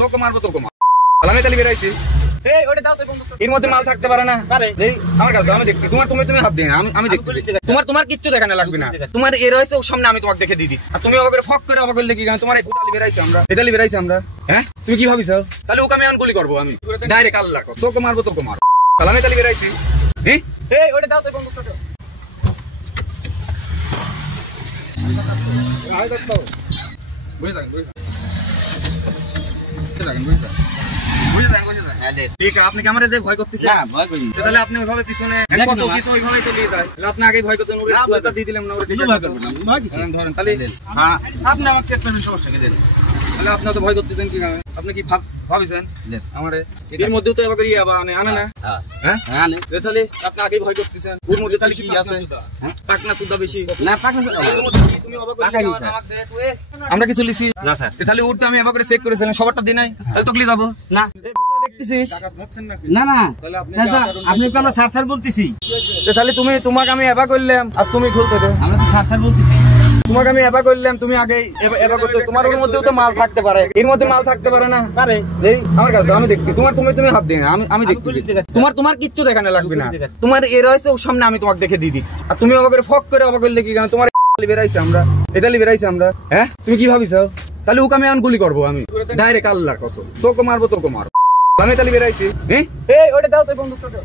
তোকে মারবো তোকে মারবো আমি তাহলে বেরাইছি এর মধ্যে মাল থাকতে পারে না আমার কাছে আমি দেখছি তোমার তুমি হাত দিয়ে আমি দেখছি তোমার কিচ্ছু দেখানো লাগবে না তোমার এর হয়েছে ওর সামনে আমি তোমাকে দেখে দিদি আর তুমি অবাক ফক করে অবাক করলে কি তোমার কোথালি বেরাইছি আমরা এতালি বেরাইছি আমরা হ্যাঁ তুমি কি ভাবিস তাহলে ওকে আমি এখন গুলি করবো আমি ডাইরেক্ট আল্লাহ তোকে মারবো তোকে মারবো তাহলে আমি তাহলে বেরাইছি হ্যাঁ ওটা দাও তো বন্ধুটা বুঝে থাকেন ঠিক আছে আপনি ক্যামেরা দিয়ে ভয় করতেছেন না ভয় করি তাহলে আপনি ওইভাবে পিছনে কত কি তো ওইভাবেই তো নিয়ে যায় তাহলে আপনি আগেই ভয় করতেন ওরে দুটা দিয়ে দিলাম না ওরে ভয় করবেন না ভয় কিছু ধরেন তাহলে হ্যাঁ আপনি আমাকে চেক করবেন সমস্যা কি দেন তাহলে আপনি তো ভয় করতেছেন কি আপনি কি ভাবিছেন আমারে এর মধ্যেও তো এবার ইয়া আনে না হ্যাঁ আনে তাহলে আপনি আগেই ভয় করতেছেন ওর মধ্যে তাহলে কি আছে টাকনা সুদা বেশি না টাকনা ওর মধ্যে কি তুমি অবাক করে আমাকে আমরা কিছু লিখি না স্যার তাহলে ওরটা আমি এবার করে চেক করেছিলাম সবারটা দিই নাই তাহলে তো ক্লিক যাব না দেখতেছিস না না আপনি তো আমরা স্যার স্যার বলতেছি তাহলে তোমাকে আমি এবার করলাম আর তুমি খুলতে দে আমরা তো স্যার স্যার বলতেছি তোমাকে আমি এবার করলাম তুমি আগে এবার করতে তোমার ওর মধ্যেও তো মাল থাকতে পারে এর মধ্যে মাল থাকতে পারে না পারে আমার কাছে আমি দেখছি তোমার তুমি হাত দিয়ে আমি দেখছি তোমার কিচ্ছু দেখানো লাগবে না তোমার এর হয়েছে ওর সামনে আমি তোমাকে দেখে দিদি আর তুমি অবাক করে ফক করে অবাক করলে কি তোমার বেরাইছি আমরা এতালি বেরাইছি আমরা হ্যাঁ তুমি কি ভাবিস তাহলে ওকে আমি এখন গুলি করবো আমি ডাইরেক্ট আল্লাহর কসম তোকে মারবো তোকে মারবো আমি তাহলে বেরাইছি হ্যাঁ ওটা দাও তো বন্ধুটা